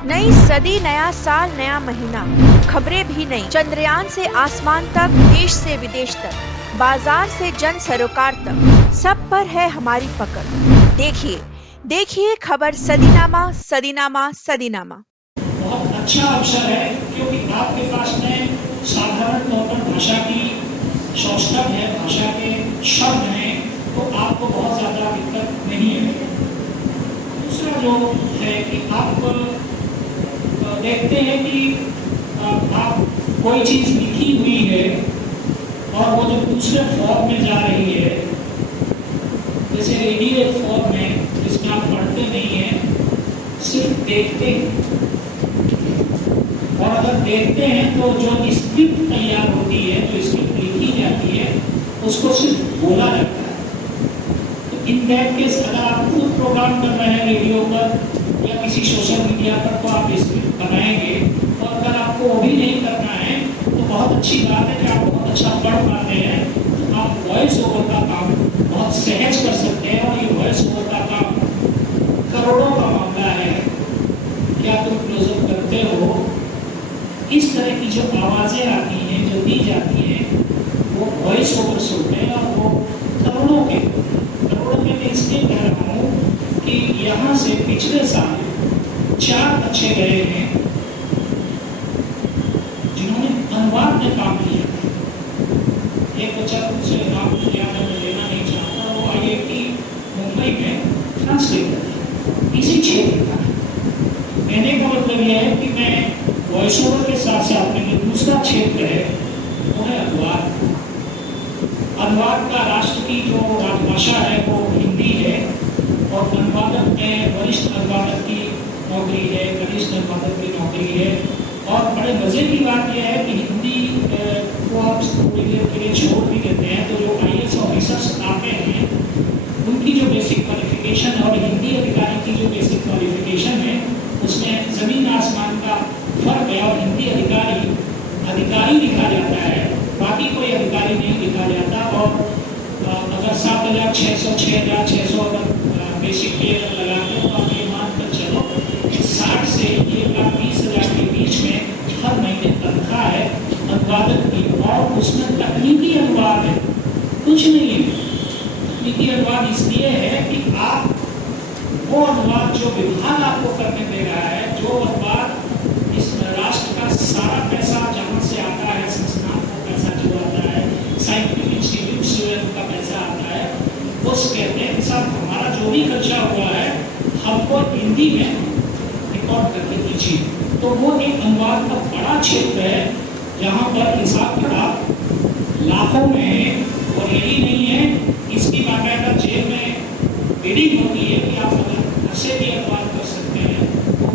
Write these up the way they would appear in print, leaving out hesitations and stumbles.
नई सदी, नया साल, नया महीना, खबरें भी नई। चंद्रयान से आसमान तक, देश से विदेश तक, बाजार से जन सरोकार तक, सब पर है हमारी पकड़। देखिए देखिए खबर सदीनामा सदीनामा सदीनामा। बहुत अच्छा अवसर है क्योंकि आपके पास में साधारण तौर पर भाषा की शौष्ठव है, भाषा के शब्द हैं, तो आपको बहुत ज़्यादा दिक्कत नहीं है। दूसरा जो है कि आप देखते हैं कि आप कोई चीज़ लिखी हुई है और वो जब दूसरे फॉर्म में जा रही है, जैसे रेडियो फॉर्म में जिसमें आप पढ़ते नहीं हैं, सिर्फ देखते हैं, और अगर देखते हैं तो जो स्क्रिप्ट तैयार होती है, जो स्क्रिप्ट लिखी जाती है, उसको सिर्फ बोला जाता है। तो इन दैट केस अगर आप खुद प्रोग्राम कर रहे हैं रेडियो पर या किसी सोशल मीडिया पर, तो आप स्क्रिप्ट बनाएंगे, और अगर आपको वो भी नहीं करना है तो बहुत अच्छी बात है कि आप बहुत अच्छा पढ़ पाते हैं, तो आप वॉइस ओवर का काम बहुत सहज कर सकते हैं। और ये वॉइस ओवर का काम करोड़ों का मामला है। क्या तुम क्लोजअप करते हो? इस तरह की जो आवाज़ें आती हैं, जो दी जाती हैं, वो वॉइस ओवर सुनते हैं, और वो करोड़ों के मैं इसलिए कह रहा हूँ कि यहाँ से पिछले साल 4 बच्चे गए हैं जिन्होंने अनुवाद में काम किया। एक बच्चा मुझसे नाम याद है, मैं लेना नहीं चाहता, वो IIT मुंबई में ट्रांसलेटर है, इसी क्षेत्र का। कहने का मतलब यह है कि मैं वॉइस ओवर के साथ साथ में जो दूसरा क्षेत्र है वो है अनुवाद। अनुवाद का राष्ट्र की जो राजभाषा है वो हिंदी है, और अनुवादक में वरिष्ठ अनुवादक की नौकरी है, कनिष्ठ अनुवादक की नौकरी है। और बड़े मज़े की बात यह है कि हिंदी को आप थोड़ी देर के लिए छोड़ भी देते हैं, तो जो IAS ऑफिसर्स आते हैं उनकी जो बेसिक क्वालिफिकेशन और हिंदी अधिकारी की जो बेसिक क्वालिफिकेशन है, उसमें ज़मीन आसमान का फर्क है। और हिंदी अधिकारी लिखा जाता है, बाकी कोई अधिकारी नहीं लिखा जाता। और अगर 7,600 6,600 अगर बेसिक पे लगाते हो, तो आप ये मान कर चलो कि 60 से 1,20,000 के बीच में हर महीने तनख्वाह है अनुवादक की। और उसमें तकनीकी अनुवाद है, कुछ नहीं है। तकनीकी अनुवाद इसलिए है कि आप वो अनुवाद जो विभाग आपको करने दे रहा है, जो अनुवाद इस राष्ट्र का सारा पैसा जहाँ से आता है, संस्थान का पैसा जो आता है, साइंटिफिक इंस्टीट्यूट से उनका पैसा आता है, वो कहते हैं कि साहब हमारा जो भी खर्चा हुआ है हमको हिंदी में रिकॉर्ड करके दीजिए। तो वो एक अनुवाद का बड़ा क्षेत्र है जहाँ पर हिसाब किताब लाखों में है। और यही नहीं है, इसकी बाकायदा जेब में बिडिंग होती है कि आप अगर घर से भी अनुवाद कर सकते हैं,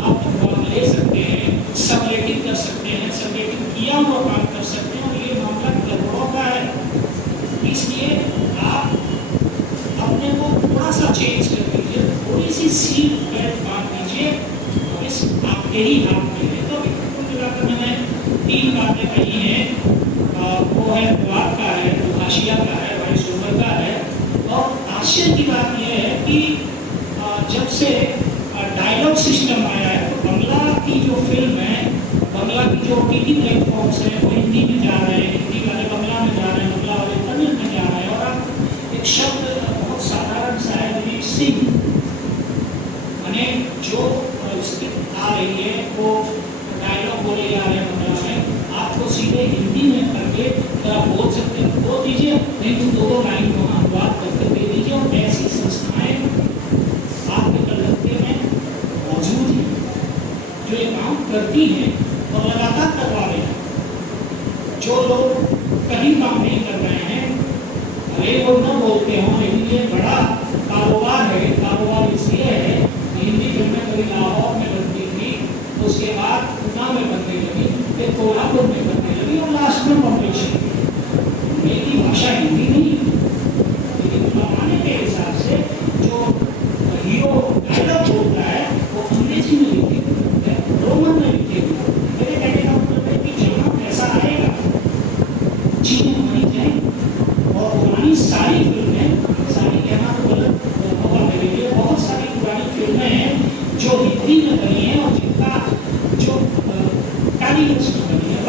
आप अनुवाद ले सकते हैं, सबलेटिंग कर सकते हैं, सबलेटिंग किया हुआ काम कर सकते हैं, और ये मामला करोड़ों का है। इसलिए आप अपने को थोड़ा सा चेंज कर दीजिए, थोड़ी सी सीट बेल्ट बांध दीजिए, और इस आपके ही हाथ में है। तो कुल मिलाकर मैंने 3 बातें कही हैं। वो है अनुवाद का है, भाषिया का है, वॉइस ओवर का है। और आश्चर्य की बात यह है कि जब से डायलॉग सिस्टम आया है, तो बंगला की जो फिल्म है, बंगला की जो OTT प्लेटफॉर्म्स हैं, वो हिंदी में जा रहे हैं, हिंदी वाले बंगला में जा रहे हैं, बंगला वाले तमिल में जा रहे हैं। और आप एक शब्द बहुत साधारण सा है, सिंह, माने जो स्क्रिप्ट आ रही है, वो डायलॉग बोले जा रहे हैं बंगला में, आपको सीधे हिंदी में करके अगर आप बोल सकते हैं बोल दीजिए, नहीं तो 2 लाइन को अनुवाद करके दे दीजिए। और ऐसी संस्थाएं आपके कलकत्ते में मौजूद हैं जो ये काम करती हैं और लगातार करवा रहे हैं। जो लोग कहीं काम नहीं कर रहे हैं, अरे वो न बोलते हों, लेकिन ये बड़ा कारोबार है। कारोबार इसलिए है कि हिंदी फिल्में कभी लाहौर में बनती थी, उसके बाद पूना में बनने लगी, फिर कोल्हापुर में बनने लगी, और लास्ट में बम्बई चली गई। मेरी भाषा हिंदी नहीं, लेकिन जमाने के हिसाब से जो हीरो डायलॉग बोलता है वो अंग्रेजी में लिखे हुए, रोमन में लिखे हुए। मेरे कहने का मतलब है कि जहाँ पैसा आएगा चीजें बनी जाएंगी। और पुरानी सारी फिल्में, सारी कहना तो गलत होगा मेरे लिए, बहुत सारी पुरानी फिल्में हैं जो हिंदी में बनी हैं और जिनका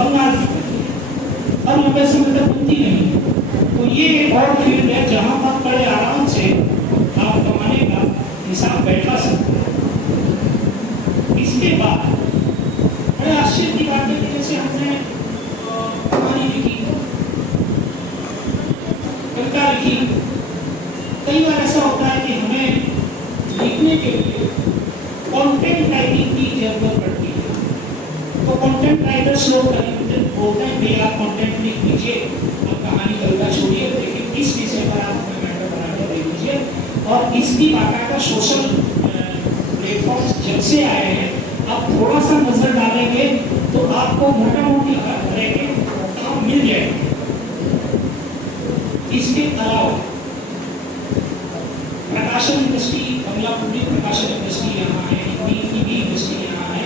बंगाल की बनती है और लंबे समय तक बनती नहीं है। तो ये एक और फील्ड है जहाँ पर बड़े आराम से आप कमाने का हिसाब बैठा सकते हैं। इसके बाद बड़े आश्चर्य की बात है कि जैसे हमने कहानी लिखी, कविता लिखी, कई बार ऐसा होता है कि हमें लिखने के लिए कंटेंट राइटिंग की जरूरत पड़ती है। तो कंटेंट राइटर्स लोग बोलते हैं भाई आप कंटेंट लिख लीजिए, आप कहानी कविता छोड़िए, लेकिन इस विषय पर आप अपना मैटर बनाकर दे दीजिए। और इसकी बाकायदा सोशल प्लेटफॉर्म्स जब से आए हैं, आप थोड़ा सा नजर डालेंगे तो आपको मोटा मोटी तरह के काम मिल जाएंगे। इसके अलावा प्रकाशन इंडस्ट्री, बंगला पब्लिक प्रकाशन इंडस्ट्री यहाँ है, हिंदी की भी इंडस्ट्री यहाँ है।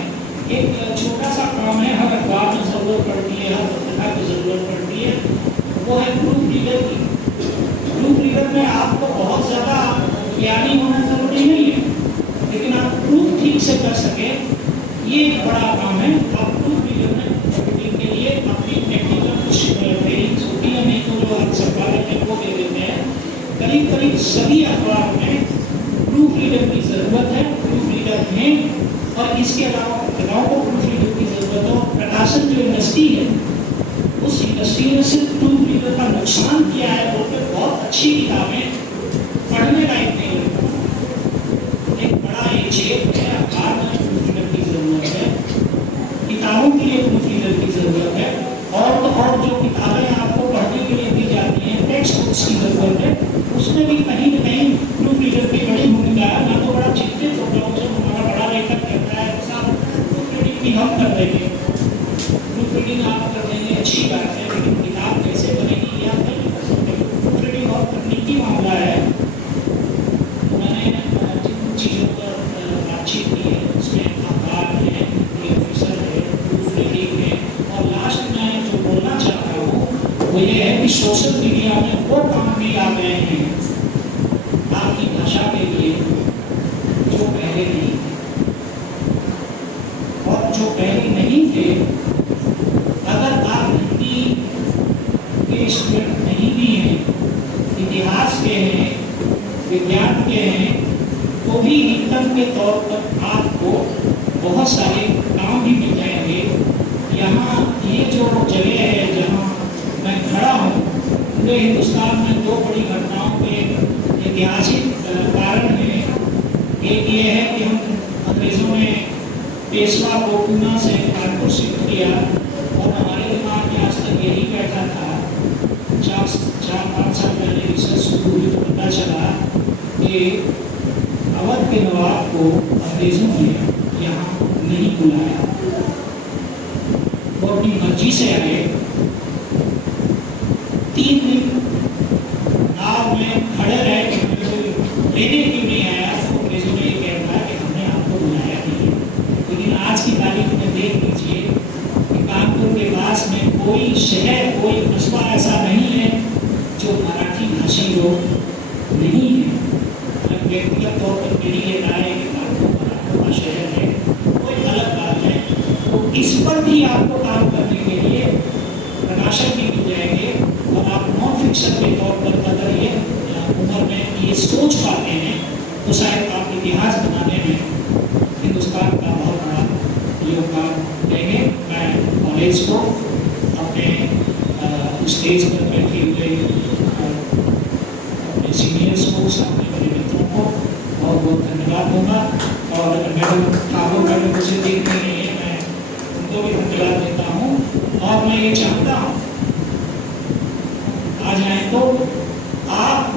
एक छोटा सा काम है, हर अखबार में जरूरत पड़ती है, हर पत्रिका की जरूरत पड़ती है, वो है प्रूफ रीडर की। प्रूफ रीडर में आपको बहुत ज्यादा ज्ञानी होना जरूरी नहीं है, लेकिन आप प्रूफ ठीक से कर सके, ये एक बड़ा काम है। आप प्रूफ रीडर में के लिए अपनी टेक्निकल कुछ ट्रेनिंग होती है, नहीं तो जो सरकार है वो दे देते हैं। करीब करीब सभी अखबार में प्रूफ रीडर की जरूरत है, प्रूफ रीडर हैं। और इसके अलावा पत्रिकाओं को प्रूफ रीडर की जरूरत है। प्रकाशन जो इंडस्ट्री है, उस इंडस्ट्री ने सिर्फ प्रूफ रीडर का नुकसान किया है, बोलकर बहुत अच्छी किताबें पढ़ने लायक नहीं होती। एक बड़ा एक क्षेत्र है, अखबार में प्रूफ रीडर की जरूरत है, किताबों के लिए प्रूफ रीडर की जरूरत है। और तो और जो किताबें आपको पढ़ने के लिए दी जाती हैं, टेक्स्ट बुक्स की जरूरत है, उसमें भी कहीं न कहीं प्रूफ रीडर की बड़ी भूमिका है। मैं तो बड़ा चिंतित होता हूँ जब हमारा बड़ा लेखक कहता है साहब प्रूफ रीडिंग भी हम कर देंगे। प्रूफ रीडिंग आप कर देंगे, अच्छी बात है, लेकिन किताब कैसे बनेगी ये आप नहीं कर सकते। प्रूफ रीडिंग और तकनीकी मामला है। मैंने जिन चीज़ों पर बातचीत की है उसमें अखबार है, ऑफिसर है, प्रूफ रीडिंग है, और लास्ट में जो बोलना चाहता हूँ वो ये है कि सोशल मीडिया में वो काम भी आ गए हैं आपकी भाषा के लिए जो पहले नहीं थे। और जो पहले नहीं थे, अगर आप हिंदी के स्टूडेंट नहीं भी हैं, इतिहास के हैं, विज्ञान के हैं, तो भी इनकम के तौर पर आपको बहुत सारे काम भी मिल जाएंगे। यहाँ ये जो जगह है जहाँ मैं खड़ा हूँ, पूरे हिंदुस्तान में दो बड़ी घटनाओं के ऐतिहासिक कारण है। एक ये है कि हम अंग्रेजों ने पेशवा को पूना से कानपुर शिफ्ट किया, और हमारे दिमाग में आज तक यही बैठा था। 4-5 साल पहले रिसर्च शुरू हुई तो पता चला कि अवध के नवाब को अंग्रेजों ने यहाँ नहीं बुलाया, वो अपनी मर्जी से आए। 3 दिन नाव में खड़े रहे, लेने क्यों नहीं आया, तो अंग्रेजों ने ये कह था कि हमने आपको बुलाया नहीं। लेकिन आज की तारीख में देख लीजिए कि कानपुर के पास में कोई शहर, कोई कस्बा ऐसा नहीं है जो मराठी भाषी लोग नहीं है। व्यक्तिगत तौर पर मेरी ये राय है कि कानपुर मराठों का शहर है, कोई अलग बात है। तो इस पर भी आपको काम करने के लिए प्रकाशक भी मिल जाएंगे, और आप नॉन फिक्शन के तौर पर अगर ये उम्र में ये सोच पाते हैं तो शायद आप इतिहास बनाने में हिंदुस्तान का बहुत बड़ा योगदान देंगे। मैं कॉलेज को, अपने स्टेज पर बैठे हुए अपने सीनियर्स को, सामने मेरे मित्रों को बहुत बहुत धन्यवाद दूंगा। और मैडम ठाकुर मैडम मुझे देख रही है, मैं उनको भी धन्यवाद देता हूँ। और मैं ये चाहता हूँ आ जाए तो आप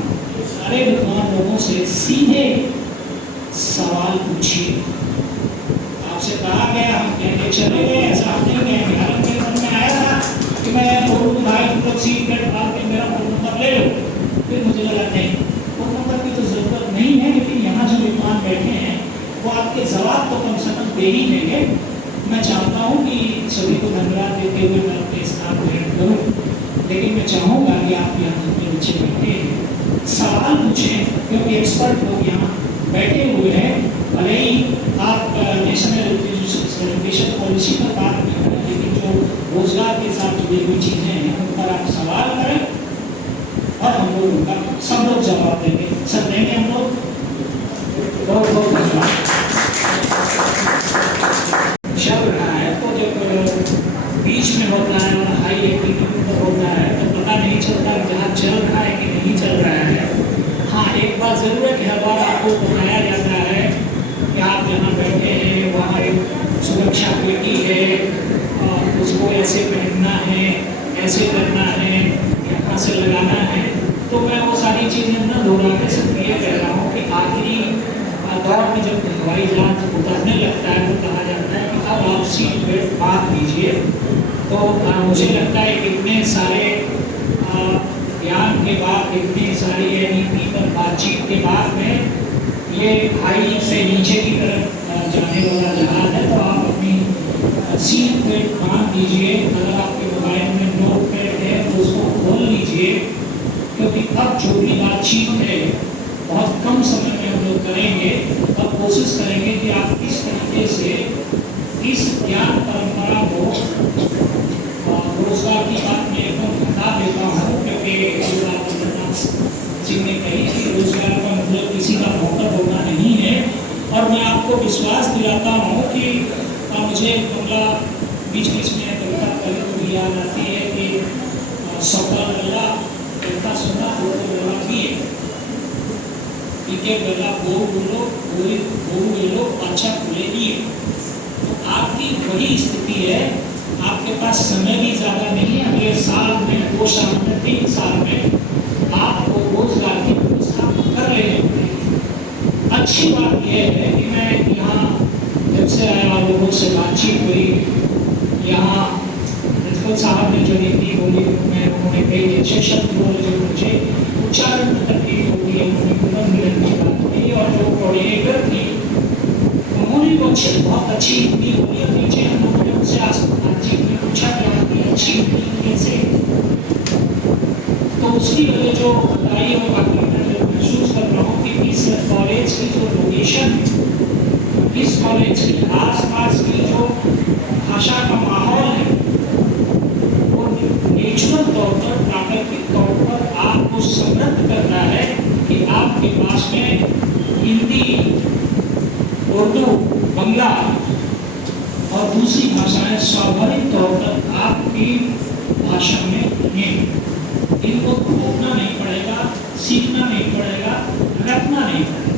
सारे विद्वान लोगों से सीधे सवाल पूछिए। आपसे कहा गया, हम कहते चले गए, ऐसा हम नहीं कहेंगे। हालांकि मेरे मन में आया था कि मैं बोलूँ भाई तुम सीट पर डाल के मेरा फोन नंबर ले लो, फिर मुझे लगा नहीं, फोन नंबर की तो जरूरत नहीं है। लेकिन यहाँ जो विद्वान बैठे हैं वो आपके जवाब तो कम से कम दे ही देंगे। मैं चाहता हूँ कि सभी को धन्यवाद देते हुए मैं अपने स्थान को एंड करूँ, लेकिन मैं चाहूँगा कि आप यहाँ जितने बच्चे बैठे हैं सवाल पूछें, क्योंकि एक्सपर्ट लोग यहाँ बैठे हुए हैं। भले ही आप नेशनल एजुकेशन पॉलिसी पर बात नहीं करें, लेकिन जो जो रोजगार के साथ जुड़ी हुई चीजें हैं उन पर आप सवाल करें और हम लोग उनका सब लोग जवाब देंगे। सर देंगे हम लोग? बहुत बहुत धन्यवाद। चल रहा है तो जब बीच में होता है और हाई एक्टिविटी पर होता है तो पता नहीं चलता जहाँ चल रहा है कि नहीं चल रहा है। हाँ, एक बात जरूर है कि हर बार आपको बताया जाता है कि आप जहाँ बैठे हैं वहाँ एक सुरक्षा पेटी है और उसको ऐसे पहनना है, ऐसे करना है, यहाँ से लगाना है। तो मैं वो सारी चीज़ें न दोहराने से ये कह रहा हूँ कि आखिरी दौर में जब हवाई जहाज उतरने लगता है तो कहा जाता है कि अब आप सीट बेल्ट बांध दीजिए। तो मुझे लगता है कि इतने सारे ज्ञान के बाद, इतनी सारी नीति पर बातचीत के बाद में ये हाई से नीचे की तरफ जाने वाला जहाज है तो आप अपनी सीट बेल्ट बांध दीजिए। अगर आपके मोबाइल में नोट पैड है तो उसको खोल लीजिए, क्योंकि अब जो भी बातचीत है बहुत कम समय में हम लोग करेंगे। अब कोशिश करेंगे कि आप किस तरीके से इस ज्ञान परंपरा को रोजगार की बात में एकदम बता देता हूँ, क्योंकि सिंह ने कही कि रोजगार का मतलब किसी का नौकर होना नहीं है। और मैं आपको विश्वास दिलाता हूँ कि मुझे कमला बीच बीच में कविता कभी याद आती है कि सौदा गला कहता सुना तो गला पिए, इनके गला बोल बोलो बोलो अच्छा खुले दिए। तो आपकी वही स्थिति है, आपके पास समय भी ज़्यादा नहीं है। अगले साल में, 2 साल में, 3 साल में आपको रोजगार की व्यवस्था कर लेनी होगी। अच्छी बात यह है कि मैं यहाँ जब से आया लोगों से बातचीत हुई, यहाँ प्रिंसिपल साहब ने जो नीति बोली उन्होंने कई अच्छे शब्द बोले जो मुझे उच्चारण तकलीफ होती है, उन्होंने पुनर्मिलन की बात की। और जो कोऑर्डिनेटर थी उन्होंने बहुत अच्छी हिंदी बोली और नीचे हम लोगों ने उनसे बातचीत में पूछा कि आपकी अच्छी हिंदी कैसे, तो उसकी वजह जो बताई वो बाकी मैं महसूस कर रहा हूँ कि इस कॉलेज की जो लोकेशन है, इस कॉलेज के आसपास की जो भाषा का माहौल है वो नेचुरल तौर पर, प्राकृतिक तौर पर आपको समृद्ध करता है कि आपके पास में हिंदी, उर्दू, बंगला और दूसरी भाषाएं स्वाभाविक तौर पर आपकी भाषा में हैं। इनको खोजना नहीं पड़ेगा, सीखना नहीं पड़ेगा, रखना नहीं पड़ेगा।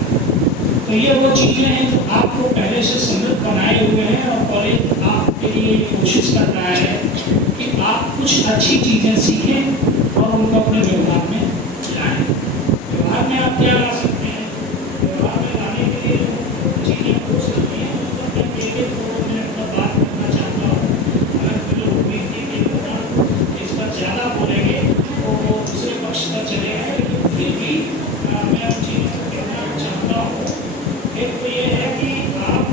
तो ये वो चीज़ें हैं जो आपको पहले से समृद्ध बनाए हुए हैं और कॉलेज आपके लिए कोशिश कर रहा है कि आप कुछ अच्छी चीज़ें सीखें और उनको अपने व्यवहार में लाएं। व्यवहार में आप क्या ला सकते हैं? व्यवहार में लाने के लिए चीज़ें हो सकती हैं, उस पर मैं एक बात करना चाहता हूँ। अगर मुझे उम्मीद थी कि इस पर ज़्यादा बोलेंगे तो वो दूसरे पक्ष पर चले गए, लेकिन फिर भी मैं उन चीज़ों को कहना चाहता हूँ। एक तो ये है कि आप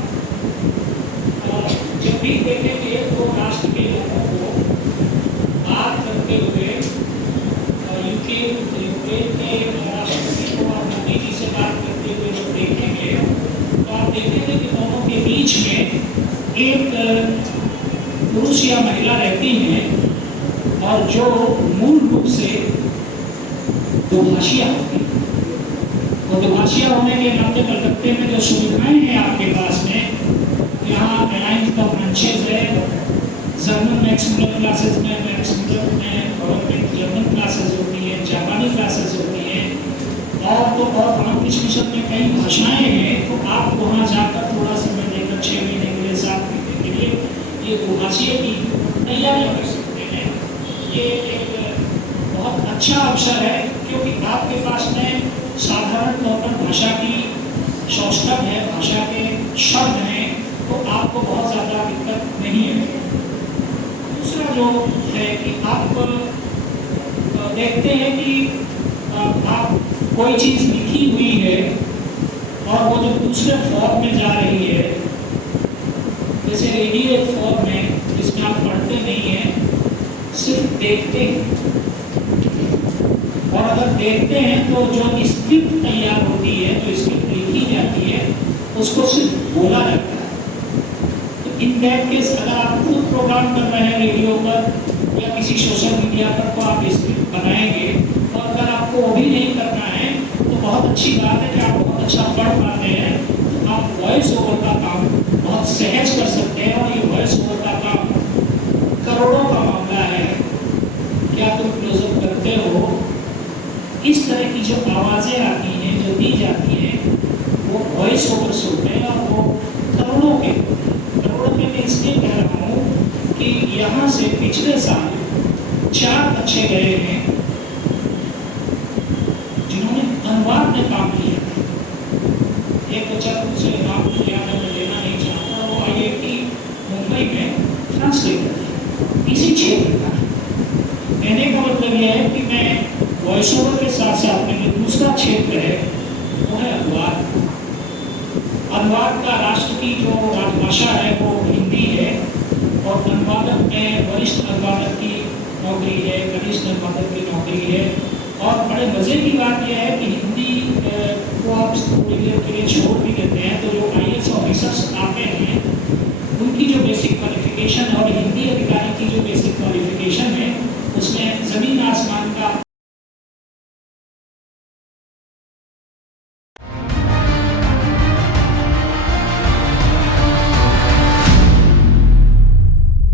जब भी देखेंगे तो राष्ट्र के लोगों को बात करते हुए यूक्रेन के राष्ट्रपति को आप मोदी जी से बात करते हुए जब देखेंगे तो आप देखेंगे कि दोनों के बीच में एक पुरुष या महिला रहती हैं और जो मूल रूप से दुभाषिया होती है। और दुभाषिया होने के नाते कलकत्ते में जो सुविधाएं हैं आपके पास में, यहाँ एलाइंस का ब्रांचेज है, जर्मन मैक्स मिलर क्लासेस में, मैक्स मिलर में गवर्नमेंट जर्मन क्लासेस होती है, जापानी क्लासेस होती हैं, और तो और रामकृष्ण मिशन में कई भाषाएं हैं। तो आप वहाँ जाकर थोड़ा समय देकर 6 महीने के लिए, 7 महीने के लिए ये दुभाषिया की तैयारी कर सकते हैं। ये एक बहुत अच्छा अवसर है, क्योंकि आपके पास में साधारण तौर पर भाषा की शौष्ठव है, भाषा के शब्द हैं, तो आपको बहुत ज़्यादा दिक्कत नहीं है। दूसरा जो है कि आप देखते हैं कि आप कोई चीज़ लिखी हुई है और वो जब दूसरे फॉर्म में जा रही है, जैसे रेडियो फॉर्म में जिसमें आप पढ़ते नहीं हैं, सिर्फ देखते हैं। और अगर देखते हैं तो जो स्क्रिप्ट तैयार होती है, जो स्क्रिप्ट लिखी जाती है, उसको सिर्फ बोला जाता है। तो इन इन दैट केस अगर आप खुद प्रोग्राम कर रहे हैं रेडियो पर या किसी सोशल मीडिया पर तो आप स्क्रिप्ट बनाएंगे, और अगर आपको वो भी नहीं करना है तो बहुत अच्छी बात है कि आप बहुत अच्छा पढ़ पाते हैं, आप वॉइस ओवर का काम बहुत सहज कर सकते हैं। और ये वॉइस ओवर का काम करोड़ों का मामला है। क्या तुम क्लोजअप करते हो? इस तरह की जो आवाज़ें आती हैं, जो दी जाती हैं, वो वॉइस ओवर होते हैं और वो करोड़ों में मैं इसलिए कह रहा हूँ कि यहाँ से पिछले साल 4 बच्चे गए हैं जिन्होंने अनुवाद में काम किया। एक बच्चा मुझसे नाम याद है, मैं लेना नहीं चाहता, वो IIT मुंबई में ट्रांसलेटर है, इसी क्षेत्र का। कहने का मतलब यह है कि मैं वॉइस ओवर के साथ साथ में जो दूसरा क्षेत्र है वो है अनुवाद। अनुवाद का राष्ट्र की जो राजभाषा है वो हिंदी है, और अनुवादक में वरिष्ठ अनुवादक की नौकरी है, कनिष्ठ अनुवादक की नौकरी है। और बड़े मज़े की बात यह है कि हिंदी को आप थोड़ी देर के लिए छोड़ भी देते हैं तो जो IAS ऑफिसर्स आते हैं उनकी जो बेसिक क्वालिफिकेशन और हिंदी अधिकारी की जो बेसिक